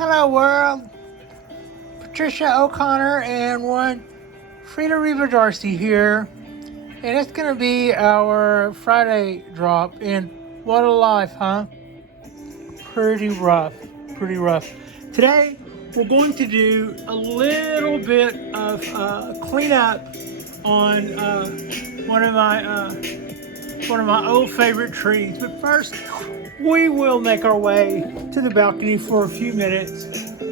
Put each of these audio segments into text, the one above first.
Hello world, Patricia O'Connor and one Frida Reba Darcy here, and it's gonna be our Friday drop. And what a life, huh? Pretty rough. Today we're going to do a little bit of cleanup on one of my old favorite trees. But first, we will make our way to the balcony for a few minutes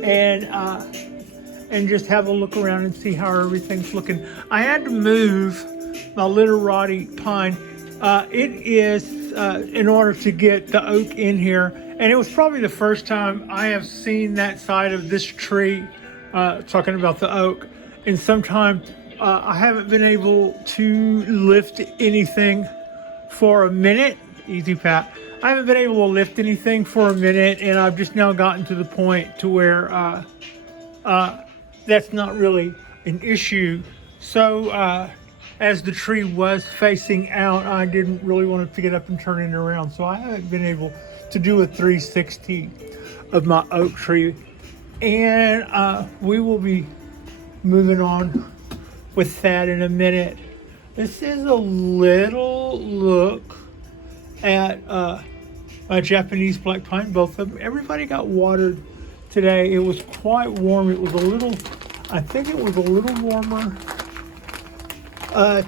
and just have a look around and see how everything's looking. I had to move my literati pine. It is in order to get the oak in here, and it was probably the first time I have seen that side of this tree, talking about the oak, and sometimes I haven't been able to lift anything for a minute. Easy, Pat. I haven't been able to lift anything for a minute, and I've just now gotten to the point to where that's not really an issue. So as the tree was facing out, I didn't really want to pick it up and turn it around. So I haven't been able to do a 360 of my oak tree. And we will be moving on with that in a minute. This is a little look at my Japanese black pine, both of them. Everybody got watered today. It was quite warm. It was I think it was a little warmer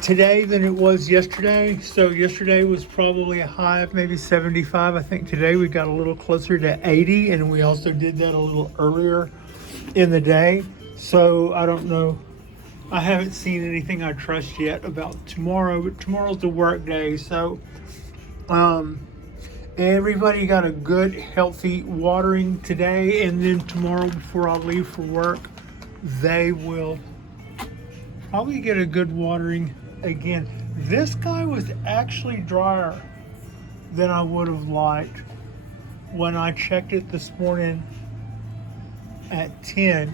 today than it was yesterday. So yesterday was probably a high of maybe 75. I think today we got a little closer to 80, and we also did that a little earlier in the day. So I don't know. I haven't seen anything I trust yet about tomorrow, but tomorrow's a work day. So everybody got a good, healthy watering today, and then tomorrow before I leave for work, they will probably get a good watering again. This guy was actually drier than I would have liked when I checked it this morning at 10.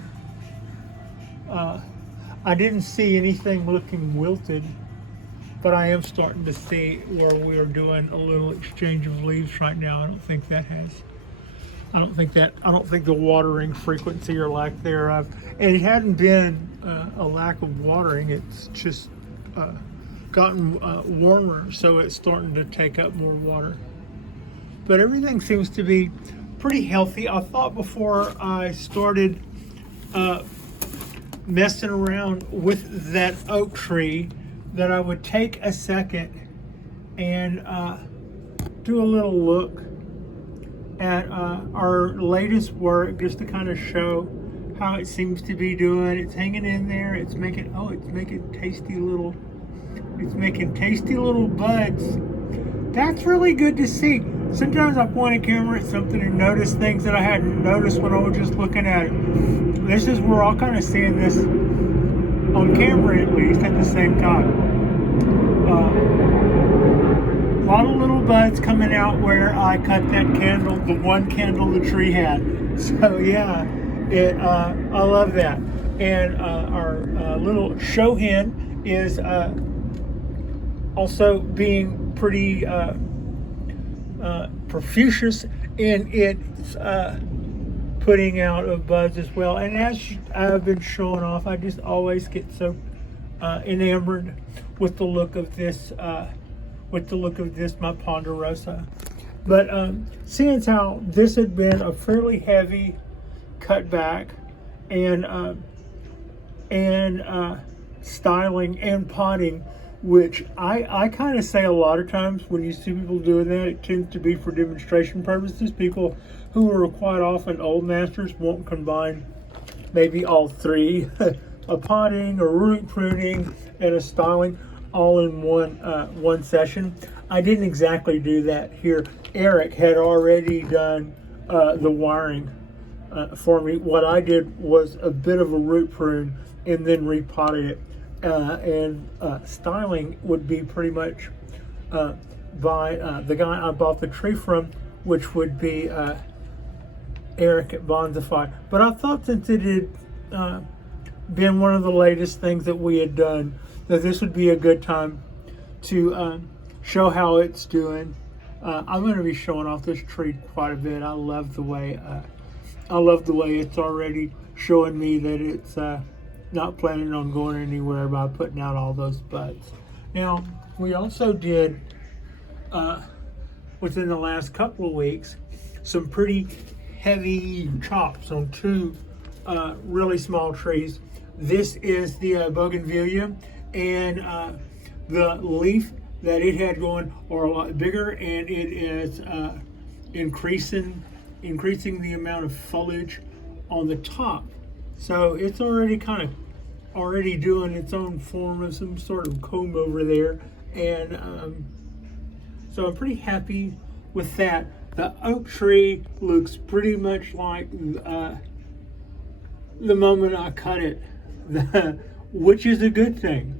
I didn't see anything looking wilted, but I am starting to see where we are doing a little exchange of leaves right now. I don't think the watering frequency or lack thereof, and it hadn't been a lack of watering. It's just gotten warmer, so it's starting to take up more water. But everything seems to be pretty healthy. I thought before I started messing around with that oak tree that I would take a second and do a little look at our latest work, just to kind of show how it seems to be doing. It's hanging in there. It's making tasty little buds. That's really good to see. Sometimes I point a camera at something and notice things that I hadn't noticed when I was just looking at it. This is, we're all kind of seeing this on camera, at least at the same time. A lot of little buds coming out where I cut that candle, the one candle the tree had. So yeah, I love that. And our little show hen is also being pretty profuse in its putting out of buds as well. And as I've been showing off, I just always get so enamored with the look of this, my Ponderosa. But seeing how this had been a fairly heavy cutback and styling and potting, which I kind of say a lot of times when you see people doing that, it tends to be for demonstration purposes. People who are quite often old masters won't combine maybe all three, a potting, a root pruning, and a styling all in one session. I didn't exactly do that here. Eric had already done the wiring for me. What I did was a bit of a root prune and then repotted it. And styling would be pretty much by the guy I bought the tree from, which would be Eric at Bonsai. But I thought, since it had been one of the latest things that we had done, that this would be a good time to show how it's doing. I'm going to be showing off this tree quite a bit. I love the way I love the way it's already showing me that it's not planning on going anywhere by putting out all those buds. Now, we also did, within the last couple of weeks, some pretty heavy chops on two really small trees. This is the bougainvillea, and the leaf that it had going are a lot bigger, and it is increasing the amount of foliage on the top. So it's already doing its own form of some sort of comb over there, and so I'm pretty happy with that. The oak tree looks pretty much like the moment I cut it, which is a good thing.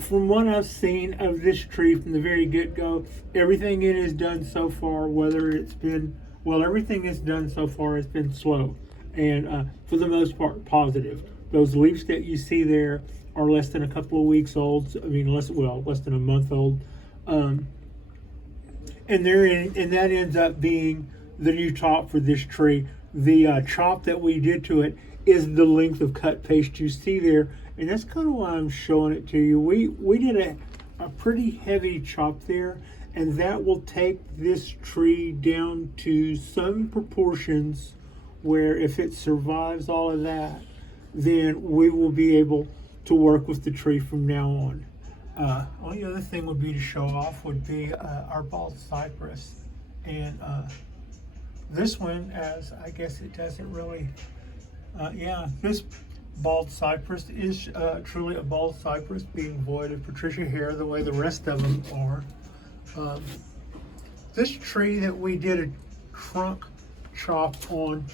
From what I've seen of this tree from the very get-go, everything it has done so far, everything it's done so far has been slow, and for the most part positive. Those leaves that you see there are less than a couple of weeks old. I mean, less than a month old, and that ends up being the new top for this tree. The chop that we did to it is the length of cut paste you see there, and that's kind of why I'm showing it to you. We did a pretty heavy chop there, and that will take this tree down to some proportions where if it survives all of that, then we will be able to work with the tree from now on. Only other thing would be to show off would be our bald cypress, and this one, as I guess it doesn't really, this bald cypress is truly a bald cypress, being void of Patricia hair the way the rest of them are. This tree that we did a trunk chop on,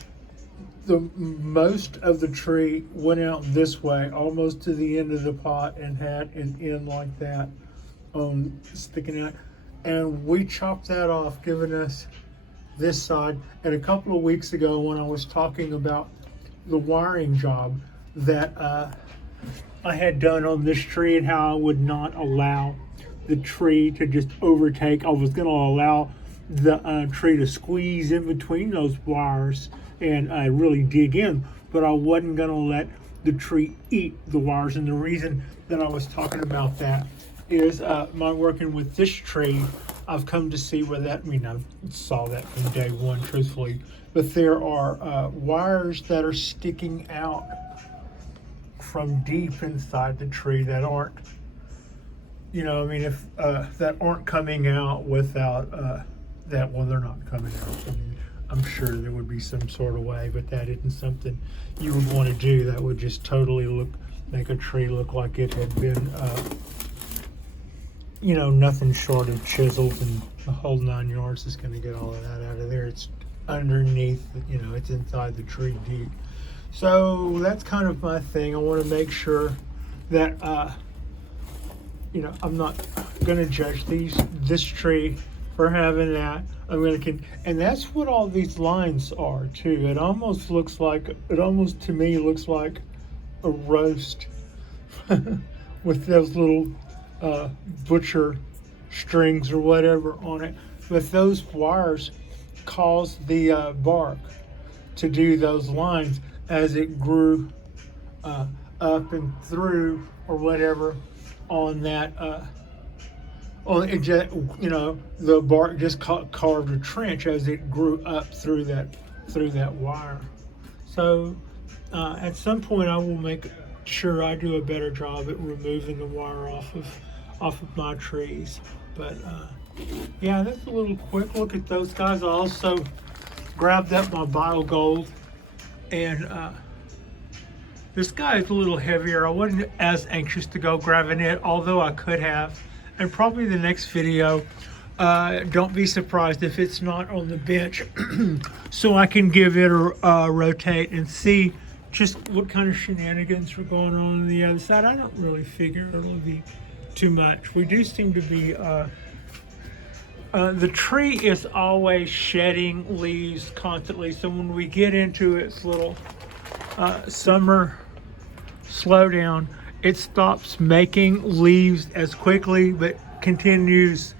the most of the tree went out this way, almost to the end of the pot, and had an end like that sticking out. And we chopped that off, giving us this side. And a couple of weeks ago, when I was talking about the wiring job that I had done on this tree and how I would not allow the tree to just overtake, I was going to allow the tree to squeeze in between those wires and really dig in, but I wasn't going to let the tree eat the wires. And the reason that I was talking about that is my working with this tree, I've come to see where that, I saw that from day one, truthfully, but there are wires that are sticking out from deep inside the tree that aren't, if that aren't coming out without that, well, they're not coming out. I'm sure there would be some sort of way, but that isn't something you would want to do. That would just totally make a tree look like it had been, nothing short of chiseled, and the whole 9 yards is going to get all of that out of there. It's underneath, it's inside the tree deep. So that's kind of my thing. I want to make sure that, I'm not going to judge this tree for having that. And that's what all these lines are too. It almost to me looks like a roast with those little butcher strings or whatever on it. But those wires cause the bark to do those lines as it grew up and through or whatever on that. The bark just carved a trench as it grew up through that wire. So at some point I will make sure I do a better job at removing the wire off of my trees. But that's a little quick look at those guys. I also grabbed up my bile gold, and this guy is a little heavier. I wasn't as anxious to go grabbing it, although I could have. And probably the next video, don't be surprised if it's not on the bench, so I can give it a rotate and see just what kind of shenanigans are going on the other side. I don't really figure it'll be too much. We do seem to be, the tree is always shedding leaves constantly, so when we get into its little summer slowdown, it stops making leaves as quickly, but continues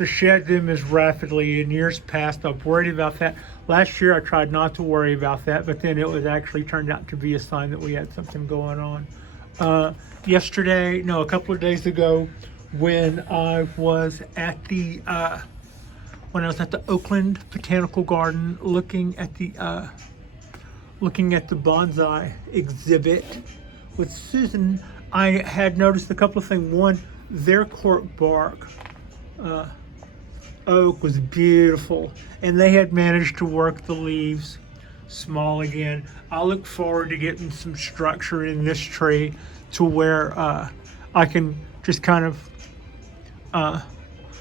to shed them as rapidly. In years past, I've worried about that. Last year, I tried not to worry about that, but then it was actually turned out to be a sign that we had something going on. A couple of days ago, when I was at the Oakland Botanical Garden, looking at the bonsai exhibit with Susan, I had noticed a couple of things. One, their cork bark oak was beautiful, and they had managed to work the leaves small again. I look forward to getting some structure in this tree to where I can just kind of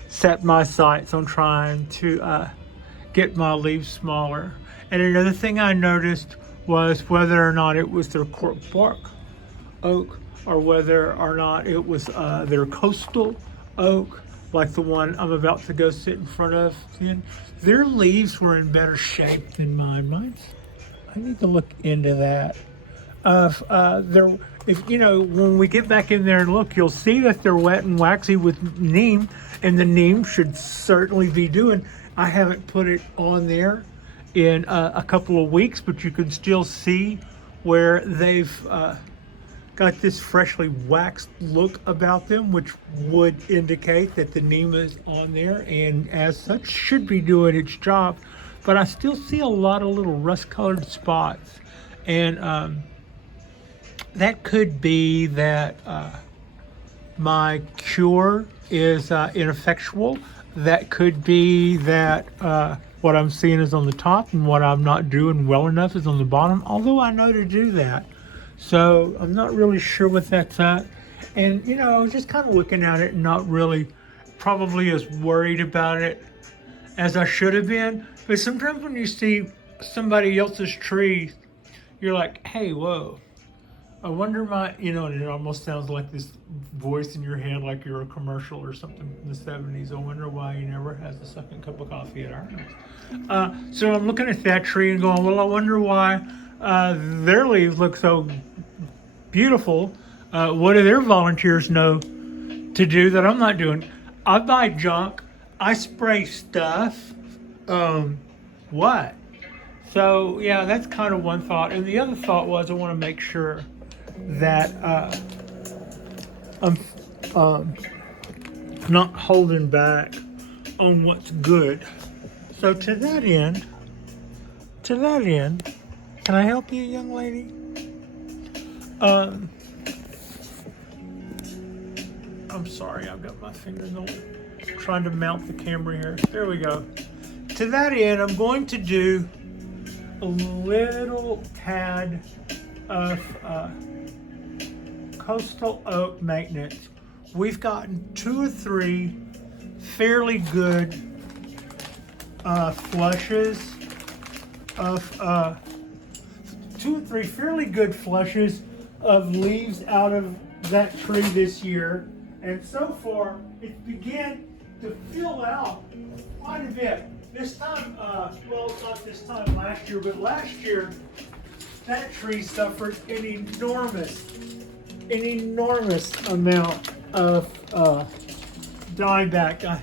set my sights on trying to get my leaves smaller. And another thing I noticed was whether or not it was their cork bark oak or whether or not it was their coastal oak, like the one I'm about to go sit in front of. Their leaves were in better shape than mine. I need to look into that. When we get back in there and look, you'll see that they're wet and waxy with neem, and the neem should certainly be doing. I haven't put it on there in a couple of weeks, but you can still see where they've got this freshly waxed look about them, which would indicate that the neem is on there and as such should be doing its job. But I still see a lot of little rust-colored spots, and that could be that my cure is ineffectual. That could be that what I'm seeing is on the top and what I'm not doing well enough is on the bottom, although I know to do that. So I'm not really sure what that's at. And, I was just kind of looking at it and not really probably as worried about it as I should have been. But sometimes when you see somebody else's tree, you're like, hey, whoa. I wonder and it almost sounds like this voice in your head, like you're a commercial or something from the 70s. I wonder why he never has a second cup of coffee at our house. So I'm looking at that tree and going, well, I wonder why their leaves look so beautiful. What do their volunteers know to do that I'm not doing? I buy junk. I spray stuff. What? So, yeah, that's kind of one thought. And the other thought was I want to make sure that I'm not holding back on what's good. So to that end, can I help you, young lady? I'm sorry, I've got my fingers on trying to mount the camera here. There we go. To that end, I'm going to do a little tad of coastal oak maintenance. We've gotten 2 or 3 fairly good flushes of 2 or 3 fairly good flushes of leaves out of that tree this year, and so far it's began to fill out quite a bit. This time, not this time last year, but last year that tree suffered an enormous amount of dieback. I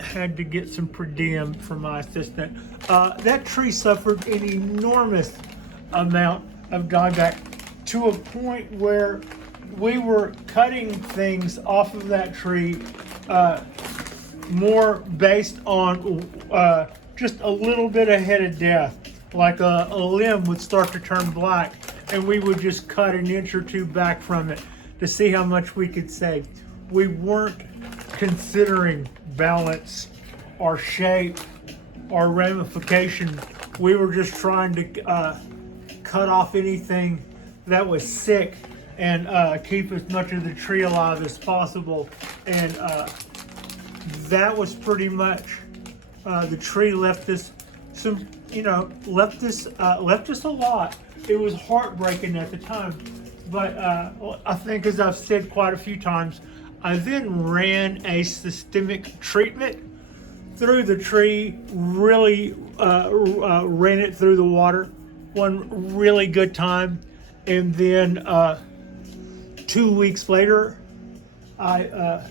had to get some per diem from my assistant. That tree suffered an enormous amount of dieback to a point where we were cutting things off of that tree more based on just a little bit ahead of death. Like a limb would start to turn black, and we would just cut an inch or 2 back from it to see how much we could save. We weren't considering balance or shape or ramification. We were just trying to cut off anything that was sick and keep as much of the tree alive as possible. And that was pretty much the tree left us a lot. It was heartbreaking at the time, but I think, as I've said quite a few times, I then ran a systemic treatment through the tree, really ran it through the water one really good time, and then 2 weeks later I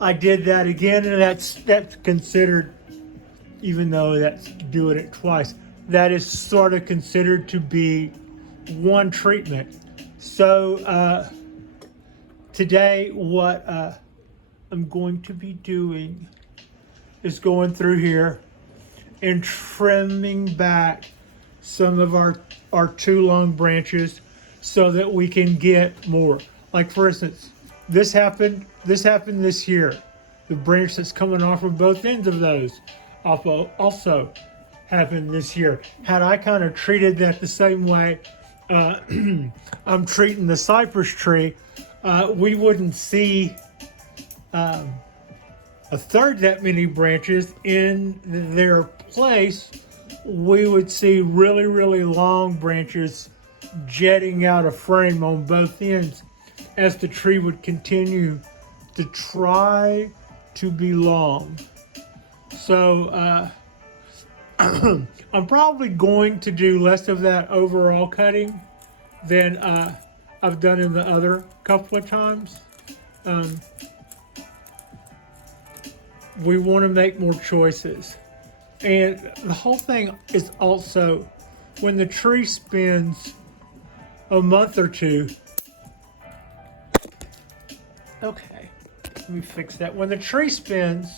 I did that again, and that's considered, even though that's doing it twice, that is sort of considered to be one treatment. So today, what I'm going to be doing is going through here and trimming back some of our too long branches so that we can get more. Like for instance, this happened this year. The branch that's coming off of both ends of those also happened this year. Had I kind of treated that the same way I'm treating the cypress tree, we wouldn't see a third that many branches in their place. We would see really, really long branches jetting out of frame on both ends as the tree would continue to try to be long. So I'm probably going to do less of that overall cutting than I've done in the other couple of times. We want to make more choices. And the whole thing is also, when the tree spends a month or two, okay, let me fix that. When the tree spends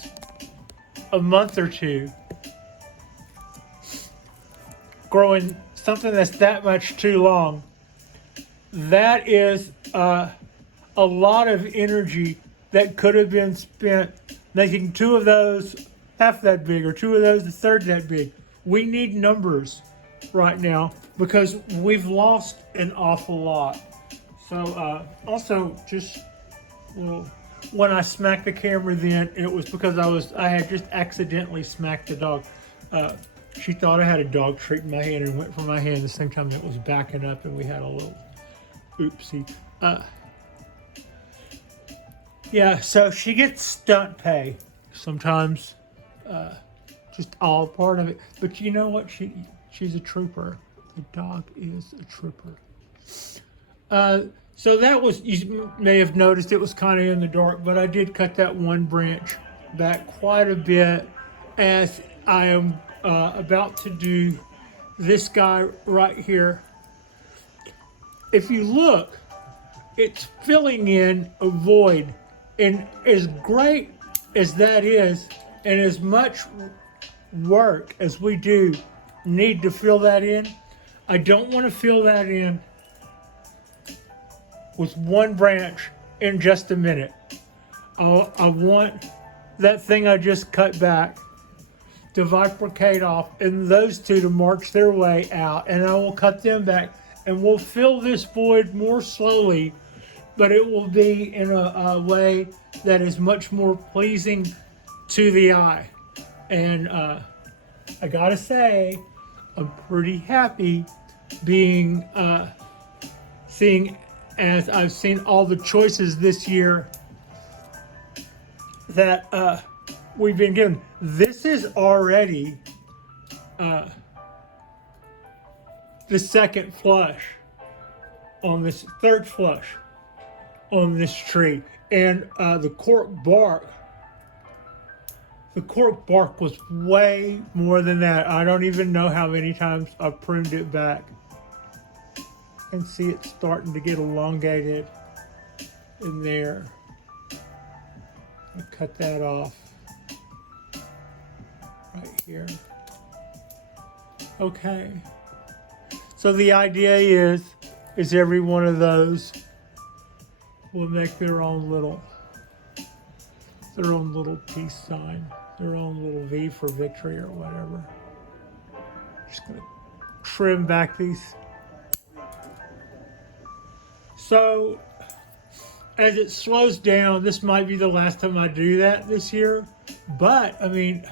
a month or two growing something that's that much too long, that is a lot of energy that could have been spent making two of those half that big or two of those a third that big. We need numbers right now because we've lost an awful lot. So also just, well, when I smacked the camera then, it was because I had just accidentally smacked the dog. She thought I had a dog treat in my hand and went for my hand at the same time that was backing up, and we had a little oopsie. Yeah, so she gets stunt pay sometimes, just all part of it. But you know what? She's a trooper. The dog is a trooper. So that was, you may have noticed it was kind of in the dark, but I did cut that one branch back quite a bit as I am about to do this guy right here. If you look, it's filling in a void. And as great as that is, and as much work as we do need to fill that in, I don't want to fill that in with one branch in just a minute. I want that thing I just cut back to bifurcate off and those two to march their way out, and I will cut them back and we'll fill this void more slowly, but it will be in a way that is much more pleasing to the eye. And I gotta say, I'm pretty happy being seeing, as I've seen all the choices this year that we've been given. This is already the second flush on this, third flush on this tree. And the cork bark was way more than that. I don't even know how many times I pruned it back. And see it's starting to get elongated in there. I'll cut that off right here. Okay. So the idea is every one of those will make their own little peace sign, their own little V for victory or whatever. Just gonna trim back these. So as it slows down, this might be the last time I do that this year. But I mean,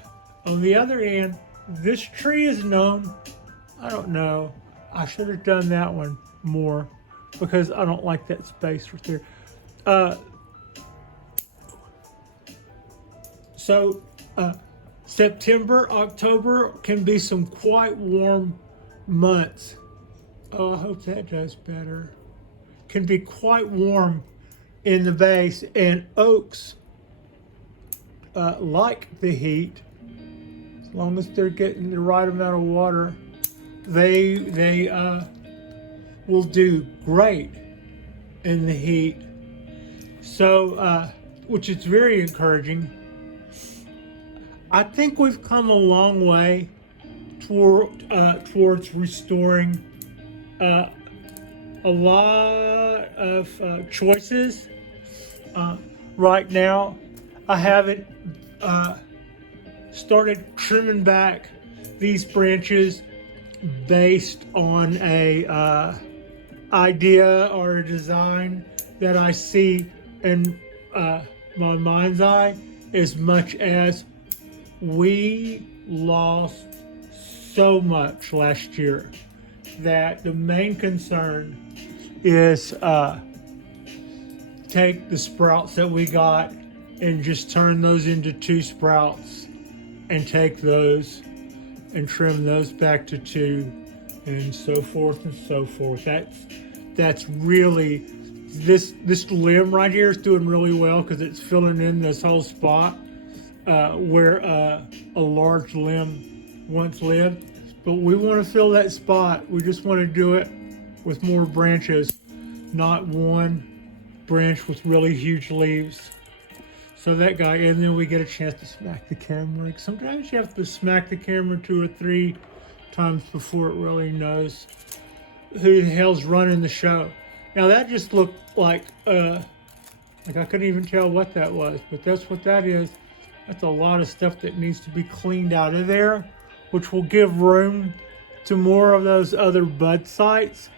on the other hand, this tree is known, I don't know, I should have done that one more because I don't like that space right there. So September, October can be some quite warm months. Oh, I hope that does better. Can be quite warm in the base, and oaks like the heat, as long as they're getting the right amount of water, they will do great in the heat. So, which is very encouraging. I think we've come a long way towards restoring a lot of choices. Right now, I haven't started trimming back these branches based on a idea or a design that I see in my mind's eye, as much as we lost so much last year that the main concern is take the sprouts that we got and just turn those into 2 sprouts and take those and trim those back to 2 and so forth and so forth. That's really, this limb right here is doing really well because it's filling in this whole spot where a large limb once lived. But we want to fill that spot. We just want to do it with more branches, not one branch with really huge leaves. So that guy, and then we get a chance to smack the camera. Sometimes you have to smack the camera 2 or 3 times before it really knows who the hell's running the show. Now that just looked like I couldn't even tell what that was, but that's what that is. That's a lot of stuff that needs to be cleaned out of there, which will give room to more of those other bud sites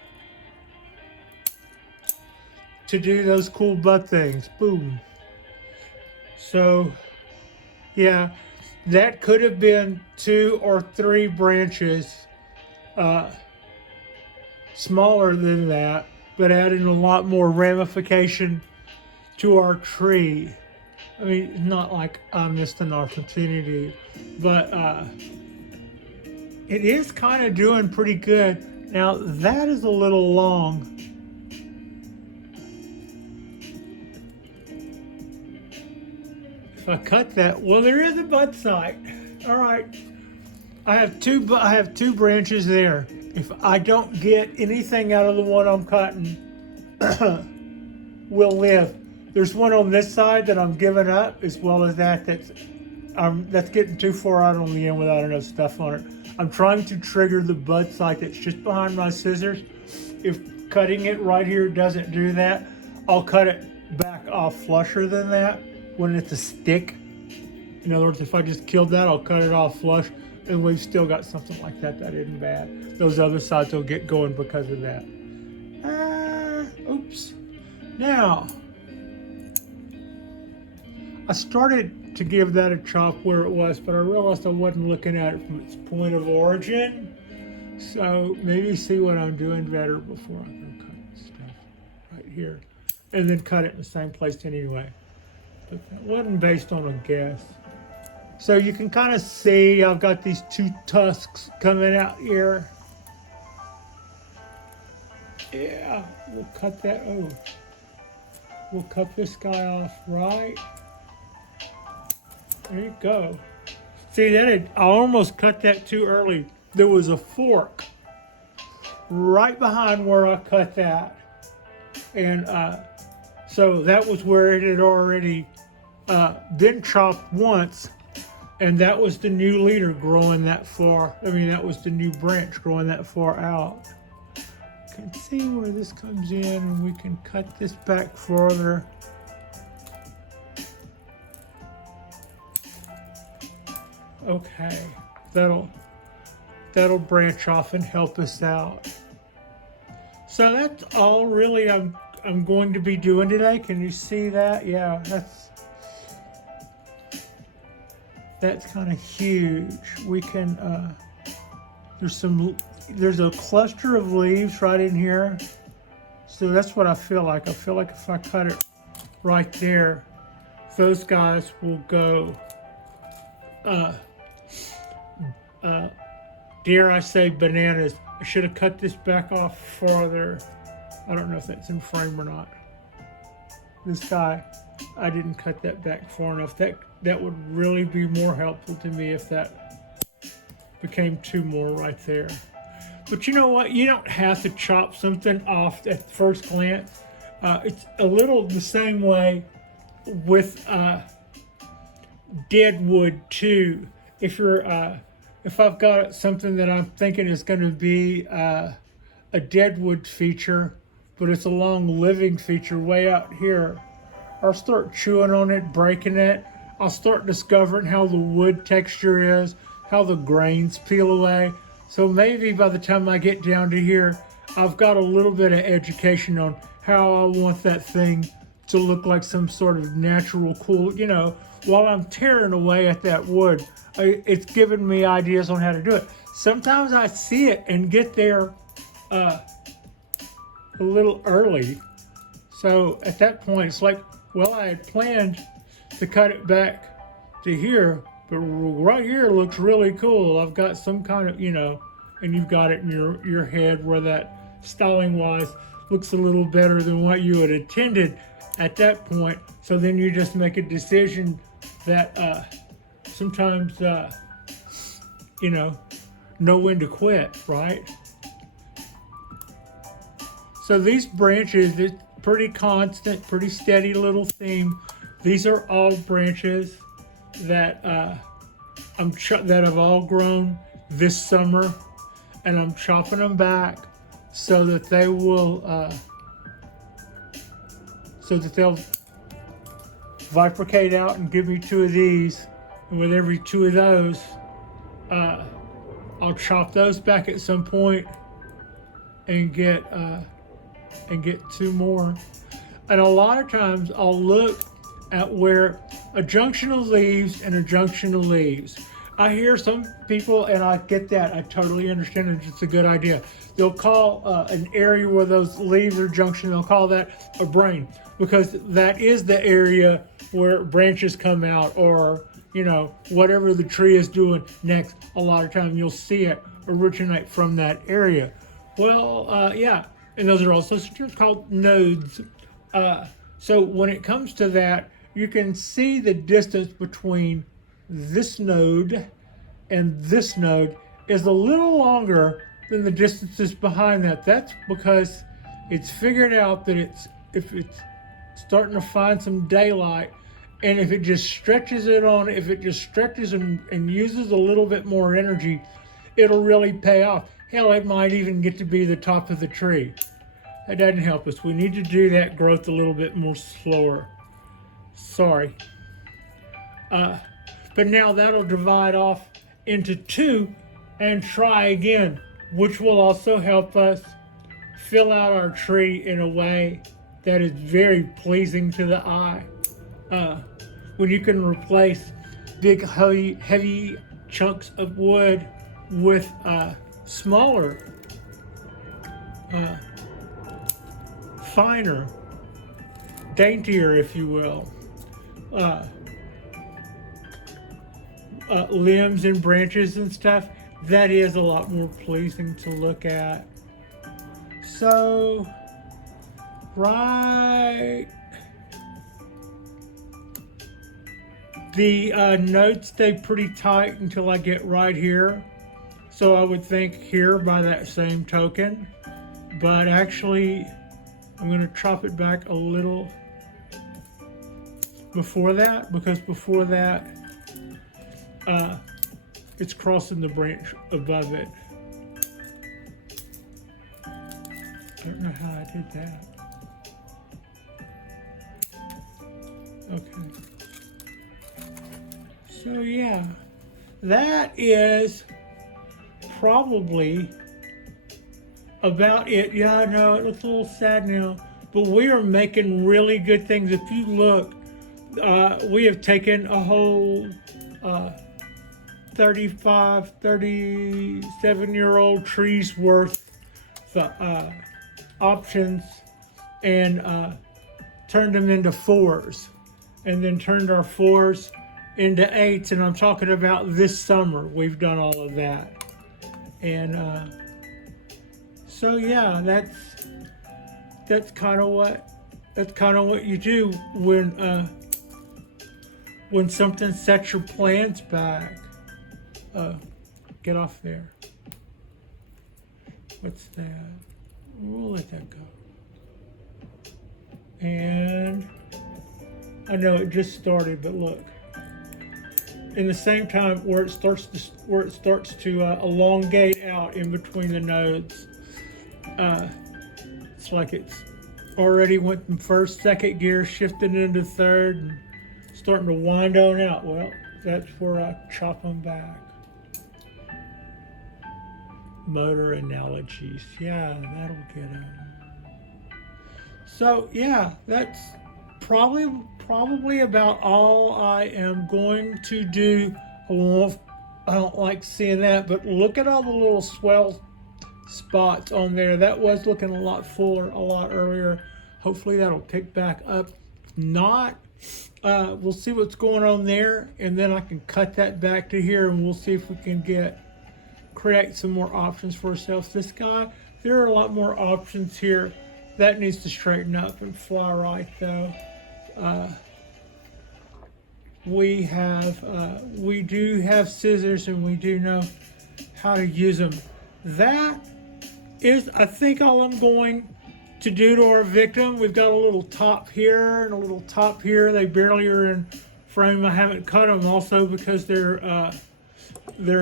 to do those cool bud things. Boom. So, yeah, that could have been 2 or 3 branches smaller than that, but adding a lot more ramification to our tree. I mean, it's not like I missed an opportunity, but it is kind of doing pretty good. Now, that is a little long. If I cut that, well, there is a bud site. All right, I have two branches there. If I don't get anything out of the one I'm cutting, will live. There's one on this side that I'm giving up, as well as that's getting too far out on the end without enough stuff on it. I'm trying to trigger the bud site that's just behind my scissors. If cutting it right here doesn't do that, I'll cut it back off flusher than that when it's a stick. In other words, if I just killed that, I'll cut it off flush, and we've still got something like that. That isn't bad. Those other sides will get going because of that. Oops. Now, I started to give that a chop where it was, but I realized I wasn't looking at it from its point of origin. So maybe see what I'm doing better before I go cut stuff right here. And then cut it in the same place anyway. But that wasn't based on a guess. So you can kind of see I've got these 2 tusks coming out here. Yeah, we'll cut that. Oh, we'll cut this guy off right. There you go. See, I almost cut that too early. There was a fork right behind where I cut that. And so that was where it had already been chopped once. And that was the new leader growing that far. I mean, that was the new branch growing that far out. You can see where this comes in, and we can cut this back further. Okay, that'll branch off and help us out. So that's all really I'm going to be doing today. Can you see that? Yeah, that's kind of huge. We can there's a cluster of leaves right in here. So that's what I feel like. I feel like if I cut it right there, those guys will go dare I say bananas. I should have cut this back off farther. I don't know if that's in frame or not. This guy, I didn't cut that back far enough. That would really be more helpful to me if that became two more right there. But you know what? You don't have to chop something off at first glance. It's a little the same way with dead wood too. If I've got something that I'm thinking is going to be a deadwood feature, but it's a long living feature way out here, I'll start chewing on it, breaking it. I'll start discovering how the wood texture is, how the grains peel away. So maybe by the time I get down to here, I've got a little bit of education on how I want that thing to look like some sort of natural cool, while I'm tearing away at that wood, it's giving me ideas on how to do it. Sometimes I see it and get there a little early. So at that point, it's like, well, I had planned to cut it back to here, but right here looks really cool. I've got some kind of, and you've got it in your head where that styling wise looks a little better than what you had intended at that point. So then you just make a decision that sometimes, know when to quit, right? So these branches, it's pretty constant, pretty steady little theme. These are all branches that that have all grown this summer, and I'm chopping them back so that they will, they'll bifurcate out and give me two of these. And with every two of those, I'll chop those back at some point and get two more. And a lot of times I'll look at where a junction of leaves and a junction of leaves. I hear some people, and I get that, I totally understand it, it's a good idea. They'll call an area where those leaves are junction, they'll call that a brain, because that is the area where branches come out, or whatever the tree is doing next. A lot of times you'll see it originate from that area. Well, yeah, and those are also sometimes called nodes. So when it comes to that, you can see the distance between this node and this node is a little longer than the distances behind that. That's because it's figured out that if it's starting to find some daylight, and if it just stretches and uses a little bit more energy, it'll really pay off. Hell, it might even get to be the top of the tree. That doesn't help us. We need to do that growth a little bit more slower. Sorry. But now that'll divide off into two and try again, which will also help us fill out our tree in a way that is very pleasing to the eye. When you can replace big, heavy chunks of wood with smaller, finer, daintier, if you will, limbs and branches and stuff, that is a lot more pleasing to look at. So, right, the nodes stay pretty tight until I get right here. So I would think here by that same token, but actually I'm going to chop it back a little before that, because before that it's crossing the branch above it. I don't know how I did that. Okay. So yeah, that is probably about it. Yeah, I know it looks a little sad now, but we are making really good things. If you look, we have taken a whole 37-year-old trees worth options and turned them into 4s, and then turned our 4s into 8s, and I'm talking about this summer we've done all of that. And so yeah, that's kind of what you do when when something sets your plants back. Get off there. What's that? We'll let that go. And I know it just started, but look. In the same time, where it starts to elongate out in between the nodes, it's like it's already went from first, second gear, shifted into third, and starting to wind on out. Well, that's where I chop them back. Motor analogies, yeah, that'll get them. So yeah, that's probably about all I am going to do. I don't like seeing that, but look at all the little swell spots on there. That was looking a lot fuller a lot earlier. Hopefully that'll pick back up. Not, we'll see what's going on there, and then I can cut that back to here, and we'll see if we can create some more options for ourselves. This guy, there are a lot more options here. That needs to straighten up and fly right though. We do have scissors, and we do know how to use them. That is, I think, all I'm going to do to our victim. We've got a little top here and a little top here. They barely are in frame. I haven't cut them also because they're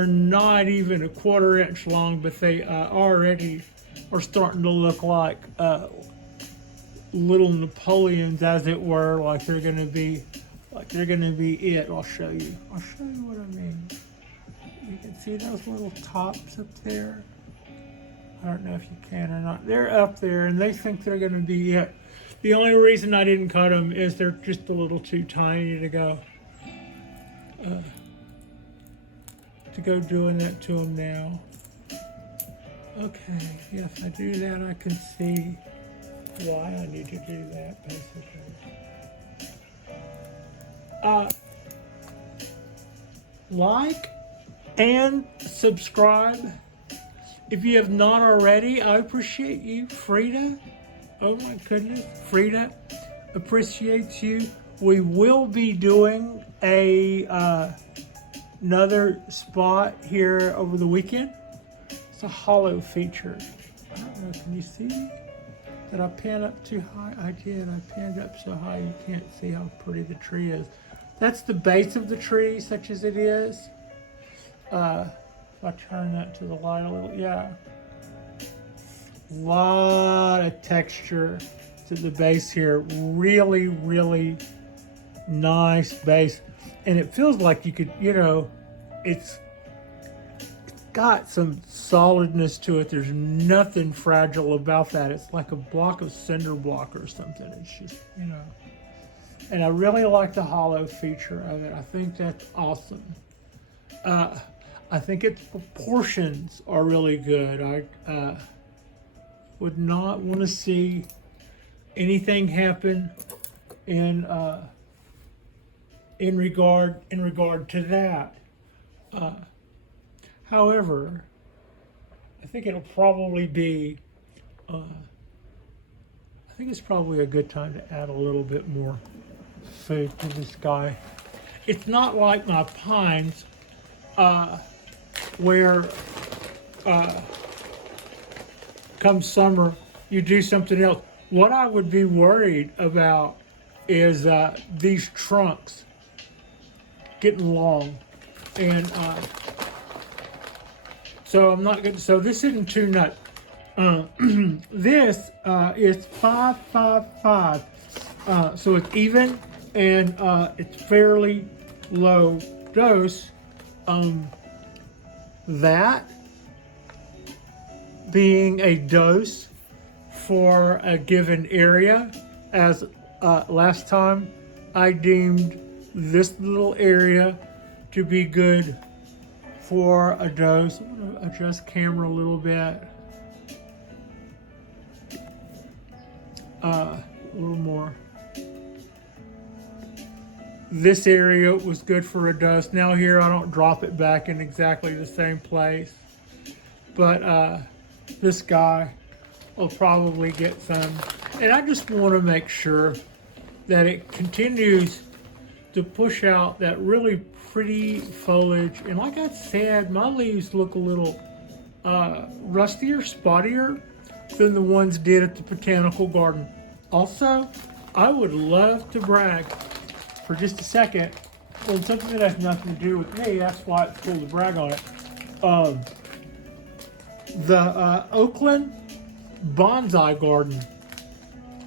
not even a 1/4 inch long, but they already are starting to look like little Napoleons, as it were, like they're gonna be it. I'll show you what I mean. You can see those little tops up there. I don't know if you can or not. They're up there, and they think they're gonna be it. The only reason I didn't cut them is they're just a little too tiny to go doing that to them now. Okay, yes, I do that. I can see why I need to do that, basically. Like and subscribe if you have not already. I appreciate you. Frida, oh my goodness, Frida appreciates you. We will be doing another spot here over the weekend. It's a hollow feature. I don't know, can you see? Did I pan up too high? I did. I panned up so high you can't see how pretty the tree is. That's the base of the tree, such as it is. If I turn that to the light a little, yeah. Lot of texture to the base here. Really, really nice base. And it feels like you could, it's got some solidness to it. There's nothing fragile about that. It's like a block of cinder block or something. It's just, and I really like the hollow feature of it. I think that's awesome. I think its proportions are really good. I would not want to see anything happen in regard to that. However, I think it'll probably be, I think it's probably a good time to add a little bit more food to this guy. It's not like my pines, where come summer, you do something else. What I would be worried about is these trunks getting long. And so I'm not going to, so this isn't too nuts. This is 555. So it's even, and it's fairly low dose. That being a dose for a given area, as last time I deemed this little area to be good for a dose. I'm going to adjust camera a little bit. A little more. This area was good for a dose. Now here I don't drop it back in exactly the same place. But this guy will probably get some. And I just want to make sure that it continues to push out that really pretty foliage. And like I said, my leaves look a little rustier, spottier than the ones did at the botanical garden. Also, I would love to brag for just a second on something that has nothing to do with me. That's why it's cool to brag on it. The Oakland Bonsai Garden.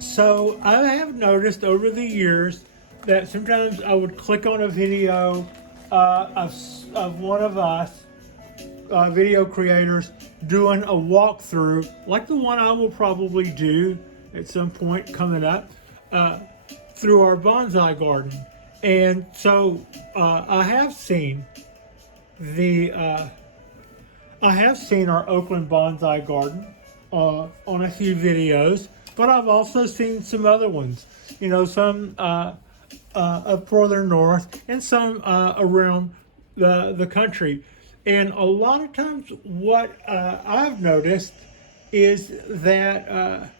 So I have noticed over the years that sometimes I would click on a video of one of us video creators doing a walkthrough, like the one I will probably do at some point coming up, through our bonsai garden. And so I have seen our Oakland bonsai garden on a few videos, but I've also seen some other ones. You know, some up further north and some around the country. And a lot of times what I've noticed is that,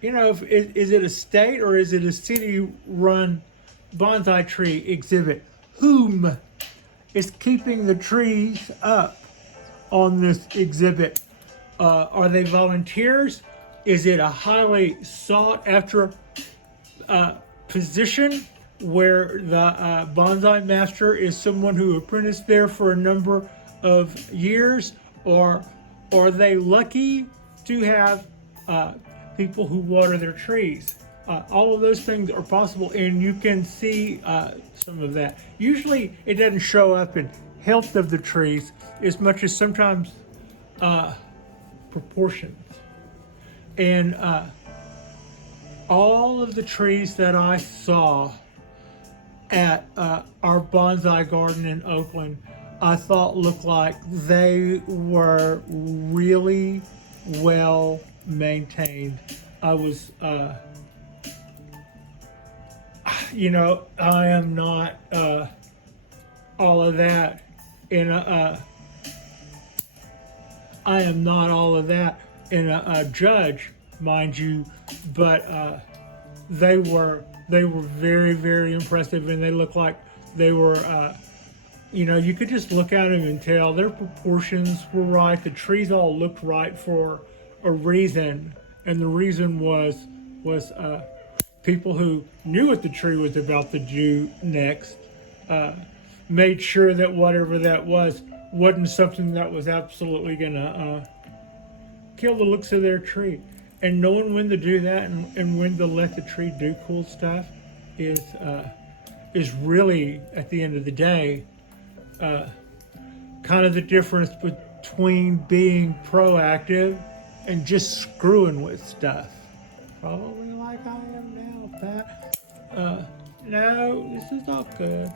you know, is it a state or is it a city-run bonsai tree exhibit? Whom is keeping the trees up on this exhibit? Are they volunteers? Is it a highly sought after position where the bonsai master is someone who apprenticed there for a number of years? Or are they lucky to have people who water their trees? All of those things are possible, and you can see some of that. Usually it doesn't show up in health of the trees as much as sometimes proportions. And all of the trees that I saw at our bonsai garden in Oakland, I thought looked like they were really well maintained. I was, you know, I am not all of that in I am not all of that in a judge, mind you, but they were very, very impressive, and they looked like they were, you know, you could just look at them and tell their proportions were right. The trees all looked right for a reason, and the reason was people who knew what the tree was about to do next made sure that whatever that wasn't something that was absolutely gonna kill the looks of their tree. And knowing when to do that and when to let the tree do cool stuff is really, at the end of the day, kind of the difference between being proactive and just screwing with stuff. Probably like I am now, Pat. No, this is all good.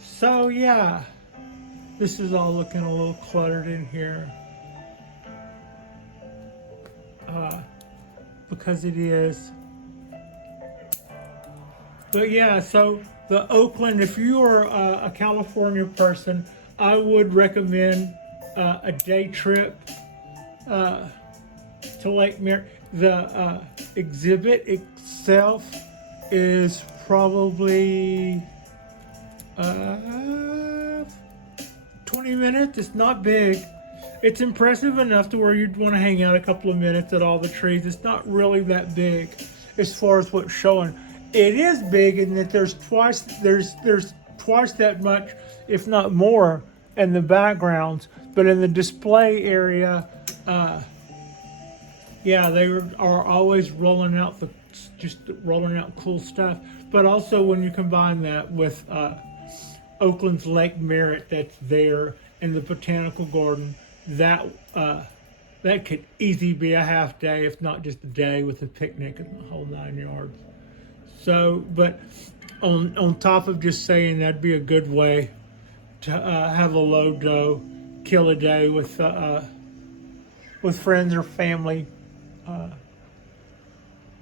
So yeah, this is all looking a little cluttered in here. Because it is. But yeah, so the Oakland, if you are a California person, I would recommend a day trip to Lake Merritt. The exhibit itself is probably 20 minutes. It's not big. It's impressive enough to where you'd want to hang out a couple of minutes at all the trees. It's not really that big as far as what's showing. It is big in that there's twice that much, if not more, in the backgrounds. But in the display area, yeah, they are always rolling out cool stuff. But also when you combine that with Oakland's Lake Merritt that's there in the botanical garden, that could easily be a half day, if not just a day, with a picnic and the whole 9 yards. So, but on top of just saying that'd be a good way to have a low dough, kill a day with friends or family.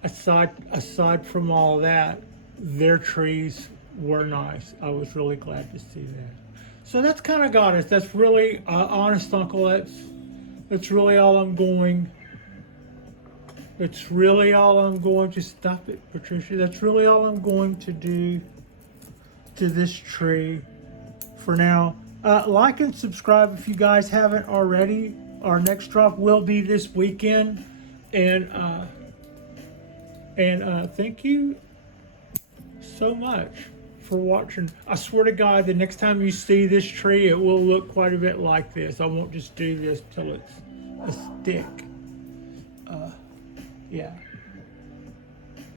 Aside from all that, their trees were nice. I was really glad to see that. So that's kind of got us. That's really, honest uncle, that's really all I'm going. It's really all I'm going to stop it, Patricia. That's really all I'm going to do to this tree for now. Like and subscribe if you guys haven't already. Our next drop will be this weekend, and thank you so much for watching. I swear to God, the next time you see this tree, it will look quite a bit like this. I won't just do this till it's a stick. Yeah.